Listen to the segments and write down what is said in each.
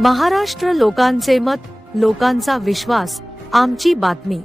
महाराष्ट्र लोकांचे मत, लोकांचा विश्वास, आमची बातमी।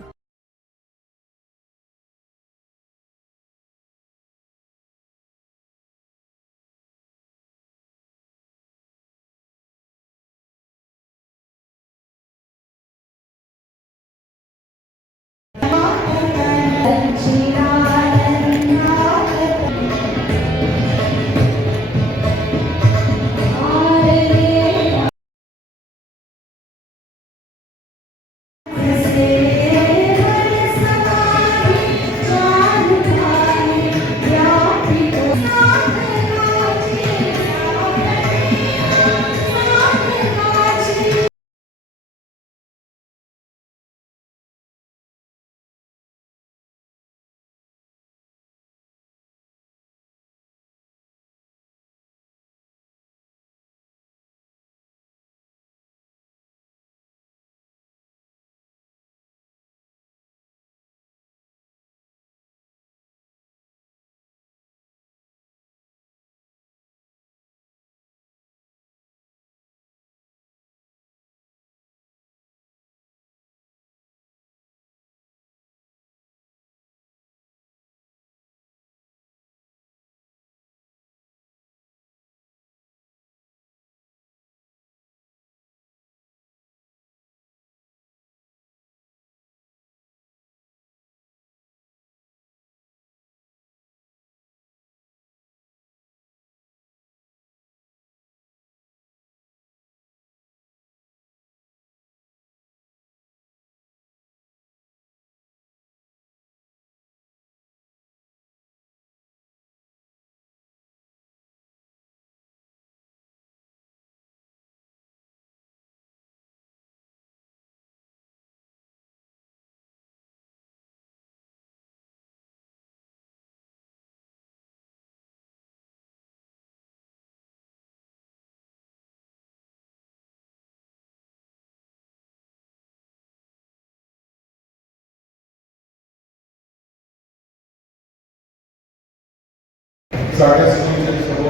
साढ़े सर्व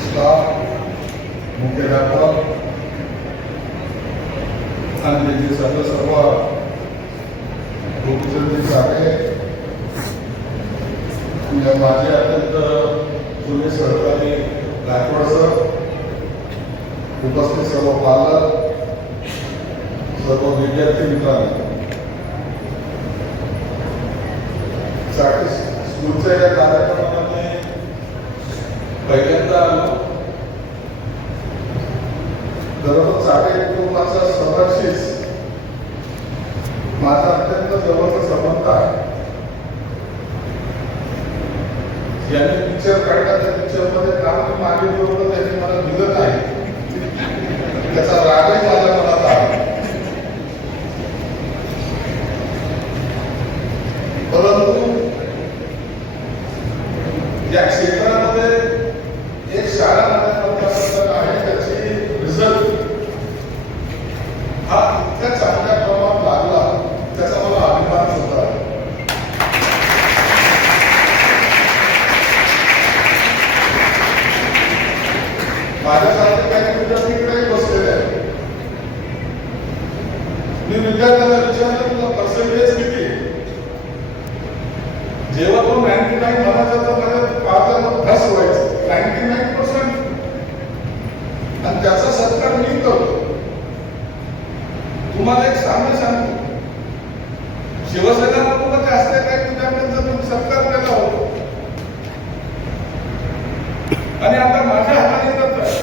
स्टाफ, मुख्याध्यापक आणि सर्व उपस्थित आहे। माझे अत्यंत जुने सहकारी गायकवाड सर, उपस्थित सर्व पालक, सर्व विद्यार्थी मित्रांनो, स्कूलच्या या कार्यक्रमामध्ये पहिल्यांदा आलो। दररोज साठे कुटुंबाचा सहर्षीच माझा अत्यंत जवळचा संबंध आहे। ज्यांनी पिक्चर काढला त्या पिक्चरमध्ये काम मागितलं होतं त्यांनी मला दिलं नाही, त्याचा रागही माझ्या मनात आहे। परंतु या क्षेत्रामध्ये एक शाळा आहे, त्याची रिझल्ट हा इतक्या चांगल्या प्रमाणात लागला, त्याचा मला अभिमान होता। माझ्यासारखे काही विद्यार्थीकडे बसलेले आहेत। मी विद्यार्थ्यांना विचारलं तुला पर्सेंटेज किती? जेव्हा तो 99 म्हणायचा तर माझ्या पाजाला धस व्हायचं। 99% आणि त्याचा सत्कार मी करतो। तुम्हाला एक सांगतो, शिवसेना मध्ये असल्या काही विद्यार्थ्यांचा तुम्ही सत्कार केला होतो आणि आता माझ्या हाताने येतात आहे।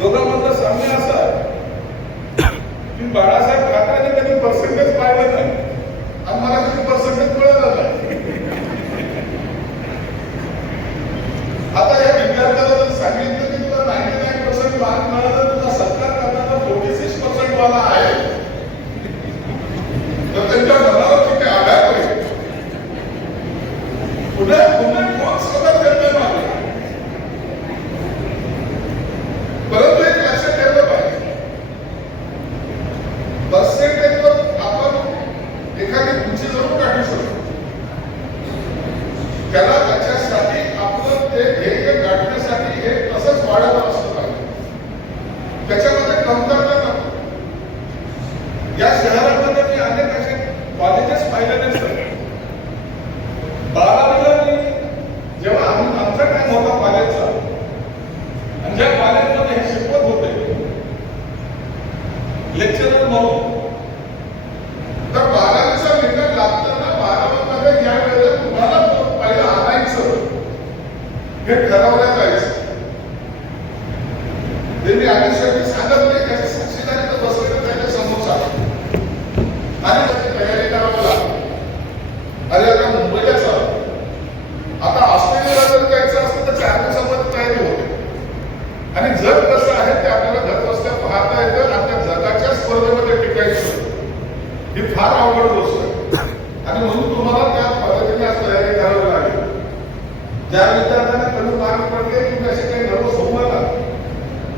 दोघांमधलं साम्य असं आहे की बाळासाहेब ठाकरेंनी कधी पर्सेंटेज पाहिलं नाही आणि मला कधी पर्सेंटेज मिळालं नाही। आता या विद्यार्थ्याला जर सांगितलं की तुला 99% मार्क मिळाला, तुला सत्कार करताना 46% वाला आहे, तर त्यांच्या मनावर किती आघात होईल। पुन्हा कोण सतत करते मागे। परंतु एक लक्षात ठेवलं पाहिजे, पर्सेंटेजवर आपण एखादी उंची जरूर काढू शकतो, त्याला त्याच्यासाठी आपलं ते ध्येय गाठण्यासाठी हे तसंच वाढत कॉलेजेस पाहिलं नाही सर. 12वीला मी जेव्हा आमचा टाइम होता कॉलेजचा आणि ज्या कॉलेजमध्ये हे शिकवत होते लेक्चरर म्हणून, तर 12वीचा निकाल लागताना 12वीमध्ये या वेळेला तुम्हाला पहिलं आणायचं हे ठरवलं जायचं. ते मी आधीसाठी सांगत नाही, त्याची साक्षीदारी तर बसलेलं त्याच्या समोर आणि त्याची तयारी करावं लागते. अरे आता मुंबईला चालू, आता ऑस्ट्रेलियाला जर जायचं असतं तर 4 दिवसामध्ये तयारी होते आणि जग कसं आहे ते आपल्याला घर बसल्या पाहता येतं. आपल्या जगाच्या स्पर्धेमध्ये टिकायचं ही फार अवघड गोष्ट आहे आणि म्हणून तुम्हाला त्या पद्धतीने आज तयारी करावी लागेल. ज्या विद्यार्थ्यांना कमी मार्क पडले तुम्ही असे काही नर्वस होऊ नका,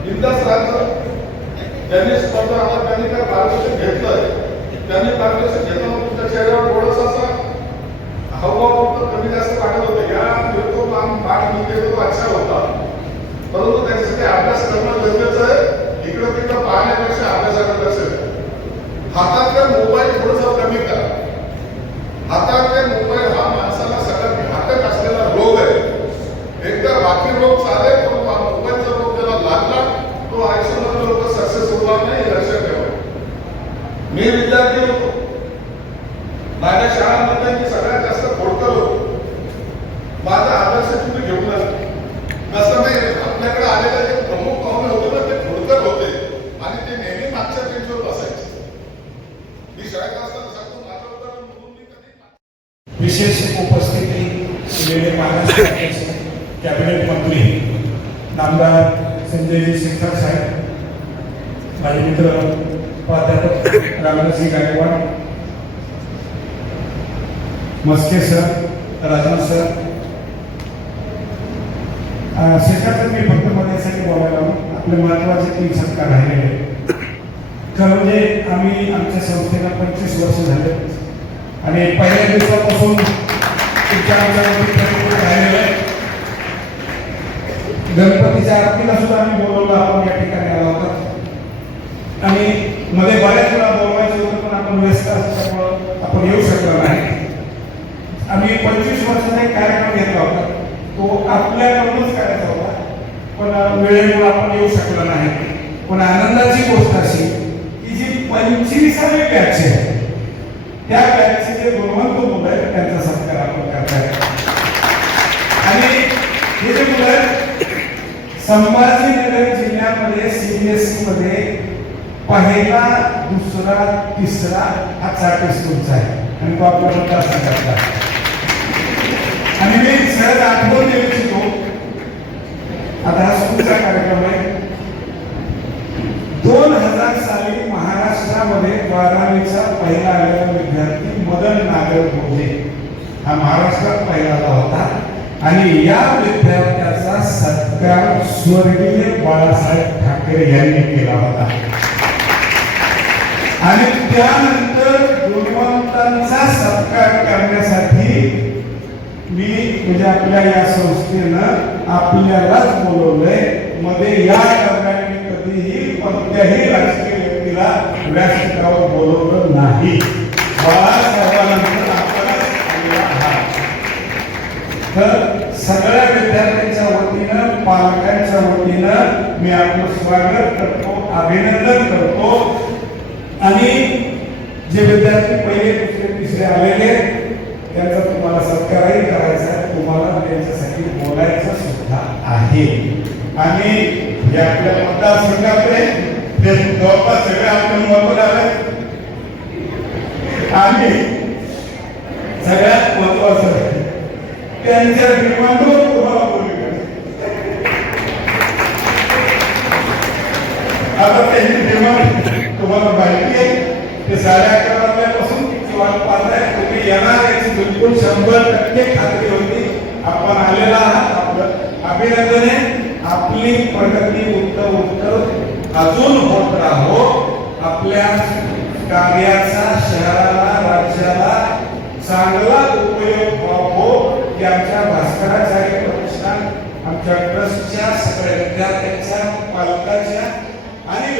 बिंदास राहतं. ज्यांनी स्पर्धा आता त्यांनी काय मार्गदर्शन घेतलंय, त्यांनी मार्गदर्शन घेताना तुमच्या चेहऱ्यावर थोडंसं असं हावभाव फक्त कमी जास्त वाटत होते. या तो पाठ मिळते तो अच्छा होता, परंतु त्याच्यासाठी अभ्यास करणं गरजेचं आहे. इकडं तिकडं पाहण्यापेक्षा अभ्यासाकडे लक्ष द्या. हातातले मोबाईल थोडंसं कमी करा. हातातले मोबाईल हा माणसाला सगळ्यात घातक असलेला रोग आहे. एकदा बाकी रोग चालेल पण मोबाईलचा रोग ज्याला लागला तो आयुष्यामध्ये लोक सक्सेस होणार नाही, लक्षात ठेवा. मी विद्यार्थी होतो, माझ्या शाळांमध्ये मी सगळ्यात जास्त खोडकर होतो. माझा आदर्श तुम्ही घेऊन आले नसं नाही. आपल्याकडे आलेले जे प्रमुख पाहुणे होते ना ते खोडकर होते आणि ते नेहमी मागच्या बेंचवर बसायचे. मी शाळेत असताना सांगतो माझं उदाहरण म्हणून मी कधी विशेष उपस्थिती असलेले महाराष्ट्राचे कॅबिनेट मंत्री नामदार संजयजी शिरसाट साहेब, माझे मित्र प्राध्यापक रामदासजी गायकवाड, मस्के सर, राजनाथ सर. शिरसाट मी फक्त मध्ये बोलायला आपले महत्वाचे 3 सत्कार राहिलेले. खरं म्हणजे आम्ही आमच्या संस्थेला 25 वर्ष झाले आणि पहिल्या दिवसापासून तुमच्या राहिलेलं आहे. गणपतीच्या आरतीला सुद्धा आम्ही बोलवलं, आपण या ठिकाणी आला होता आणि मध्ये बऱ्याच वेळा बोलवायचं होतं पण आपण व्यस्त असल्यामुळं आपण येऊ शकलो नाही. आम्ही 25 वर्षाचा एक कार्यक्रम घेतला होता, तो आपल्याकडूनच करायचा होता पण वेळेमुळे आपण येऊ शकलो नाही. पण आनंदाची गोष्ट अशी की जी 25वी बॅच आहे त्या बॅचचे जे गुणवंत मुलं आहेत त्यांचा सत्कार आपण करताय. आणि हे जे मुलं संभाजीनगर जिल्ह्यामध्ये CBSE मध्ये पहिला, दुसरा, तिसरा हा 4 स्कूलचा आहे आणि तो आपल्या मतदारसंघातला. आणि मी सहज आठवण देऊ इच्छितो, आता हा स्कूलचा कार्यक्रम आहे. 2000 साली महाराष्ट्रामध्ये 12वीचा पहिला आलेला विद्यार्थी मदन नागर भोजे हा महाराष्ट्रात पहिला होता आणि या विद्यार्थ्याचा सत्कार स्वर्गीय बाळासाहेब ठाकरे यांनी केला होता. आणि त्यानंतर गुणवंतांचा सत्कार करण्यासाठी मी म्हणजे आपल्या या संस्थेनं आपल्यालाच बोलवलंय. मध्ये या दरम्यान मी कधीही कोणत्याही राजकीय व्यक्तीला व्यासपीठावर बोलवलं नाही. बाळासाहेबांनंतर आपणच आलेला आहात. तर सगळ्या विद्यार्थ्यांच्या वतीनं, पालकांच्या वतीनं मी आपलं स्वागत करतो, अभिनंदन करतो. आणि जे विद्यार्थी पहिले, दुसरे, तिसरे आलेले त्यांचा तुम्हाला सत्कारही करायचा आहे, तुम्हाला त्यांच्यासाठी बोलायचं सुद्धा आहे. आणि हे आपल्या मतदारसंघातले ते जवळपास सगळे आपण मत आले आणि सगळ्यात महत्वाचं त्यांच्या डिमांडवर तुम्हाला बोलू. आता त्यांची डिमांड तुम्हाला माहिती आहे. ते 11:30 वाजल्यापासून वाट पाहताय. तुम्ही येणार याची बिलकुल 100% खात्री होती. आपण आलेला आहात, आपलं अभिनंदन आहे. आपली प्रगती उत्तर अजून होत राहो. आपल्या कार्याचा शहराला, राज्याला चांगला उपयोग व्हावो की आमच्या भास्कराचार्य प्रतिष्ठान, आमच्या ट्रस्टच्या सगळ्या विद्यार्थ्यांच्या, पालकांच्या आणि